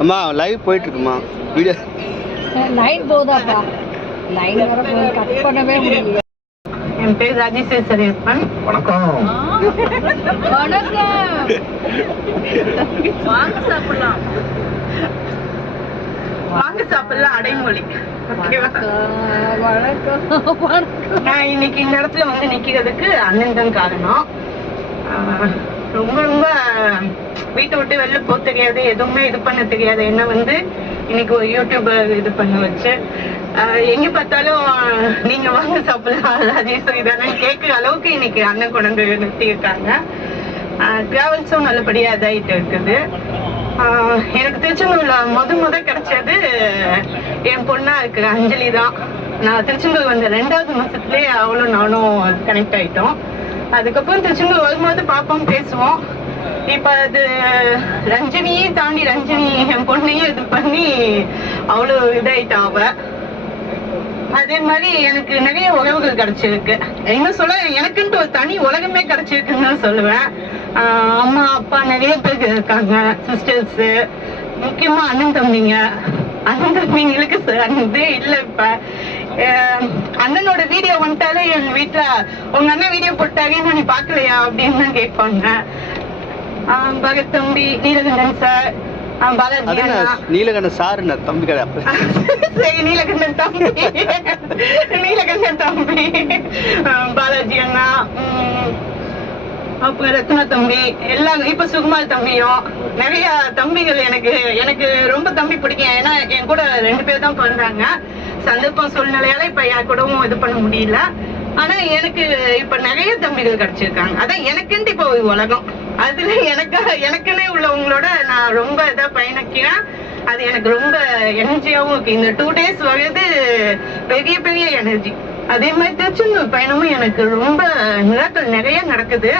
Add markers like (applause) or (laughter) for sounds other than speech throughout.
அம்மா லைவ் போயிட்டு இருக்குமா வீடியோ. லைன் போதாப்பா. லைன் வர கட் பண்ணவே முடியல. என் பேர் ராஜேஸ்வரப்பன் வணக்கம். வணக்கம். வாங்க சாப்பிடலாம். வாங்க சாப்பிடலாம் அடைமொழி. ஓகேவா வணக்கம். வணக்கம். நான் இன்னைக்கு இந்த இடத்துல வந்து நிக்கிறதுக்கு அண்ணன் தான் காரணம். ரொம்ப ரொம்ப வீட்டை விட்டு வெளில போக தெரியாது எதுவுமே இது பண்ண தெரியாது. என்ன வந்து இன்னைக்கு ஒரு யூடியூப் இது பண்ண வச்சு. எங்க பார்த்தாலும் நீங்க வாங்க சாப்பிடலாம். ராஜேஸ்வரி தானே கேட்குற அளவுக்கு இன்னைக்கு அண்ணன் குழந்தை நிறுத்தி இருக்காங்க டிராவல்ஸும் நல்லபடியா இதாயிட்டு இருக்குது. எனக்கு திருச்செந்தூர்ல முத முத கிடைச்சது என் பொண்ணா இருக்கிற அஞ்சலி தான் நான் திருச்செந்தூர் வந்த ரெண்டாவது மாசத்துலயே அவளும் நானும் கனெக்ட் ஆயிட்டோம். அதுக்கப்புறம் திருச்செந்தூர் வரும்போது பார்ப்போம் பேசுவோம். இப்ப அது ரஞ்சினியே தாண்டி ரஞ்சினி என் பொண்ணையும் இது பண்ணி அவ்வளவு இதாயிட்டா அவ. அதே மாதிரி எனக்கு நிறைய உறவுகள் கிடைச்சிருக்கு. என்ன சொல்ல எனக்குன்ட்டு ஒரு தனி உலகமே கிடைச்சிருக்குன்னு தான் சொல்லுவேன். ஆஹ் அம்மா அப்பா நிறைய பேர் இருக்காங்க சிஸ்டர்ஸ் முக்கியமா அண்ணன் தம்பிங்க. அண்ணன் தம்பிங்களுக்கு ச- இதே இல்ல இப்ப. அண்ணனோட வீடியோ வந்துட்டாலே எங்க வீட்டுல உங்க அண்ணன் வீடியோ போட்டாலே நீ பாக்கலையா அப்படின்னு தான் கேட்பாங்க. பகத் தம்பி நீலகண்டன் சார். சார் தம்பி கடை அப்ப. (laughs) சரி நீலகண்டன் தம்பி. நீலகண்டன் தம்பி. பாலாஜி அண்ணா. அப்புறம் ரத்னா தம்பி. எல்லாம் இப்ப சுகுமார் தம்பியும். நிறைய தம்பிகள் எனக்கு எனக்கு ரொம்ப தம்பி பிடிக்கும். ஏன்னா என் கூட ரெண்டு பேர் தான் பிறந்தாங்க. சந்தர்ப்பம் சூழ்நிலையால இப்ப என் கூடவும் இது பண்ண முடியல. ஆனா எனக்கு இப்ப நிறைய தம்பிகள் கிடைச்சிருக்காங்க. அதான் எனக்குன்ட்டு இப்போ உலகம். அதுல எனக்கு எனக்குன்னே உள்ளவங்களோட நான் ரொம்ப இதா பயணிக்கிறேன். அது எனக்கு ரொம்ப எனர்ஜியாவும் இருக்கு. இந்த டூ டேஸ் வருது பெரிய பெரிய எனர்ஜி. அதே மாதிரி திருச்செந்தூர் பயணமும் எனக்கு ரொம்ப நிலாக்கள் நிறைய நடக்குது.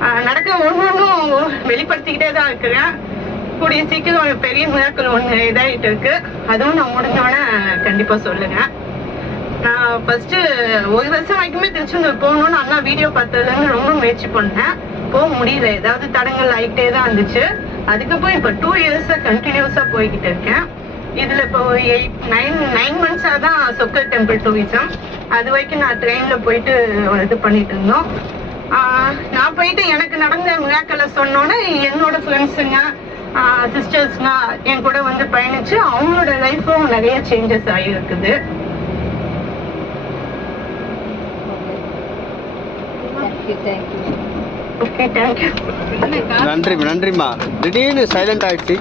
ஆஹ் நடக்க ஒவ்வொன்றும் வெளிப்படுத்திக்கிட்டே தான் இருக்கிறேன். கூடிய சீக்கிரம் ஒரு பெரிய மிராக்கள் ஒண்ணு இதாகிட்டு இருக்கு. அதுவும் நான் முடிஞ்சோடனே கண்டிப்பா சொல்லுங்க. நான் ஃபர்ஸ்ட் ஒரு வருஷம் வரைக்குமே திருச்செந்தூர் போகணும்னு அண்ணா வீடியோ பார்த்ததுலேருந்து ரொம்ப முயற்சி பண்ணேன். போக முடியல. ஏதாவது தடங்கள் ஆகிட்டே தான் இருந்துச்சு. அதுக்கப்புறம் இப்போ டூ இயர்ஸா கண்டினியூஸா போய்கிட்டு இருக்கேன். இதுல இப்போ எயிட் நைன் நைன் மந்த்ஸாக தான் சொக்கர் டெம்பிள் டூரிசம் அது வரைக்கும் நான் ட்ரெயினில் போயிட்டு இது பண்ணிட்டு இருந்தோம். ஆஹ் நான் போயிட்டு எனக்கு நடந்த மிராக்களை சொன்னோன்னே என்னோட ஃப்ரெண்ட்ஸுங்க சிஸ்டர்ஸ்ங்க என் கூட வந்து பயணிச்சு அவங்களோட லைஃப்பும் நிறைய சேஞ்சஸ் தேங்க்யூ நன்றி நன்றிம்மா திடீர்னு சைலண்ட் ஆயிடுச்சு.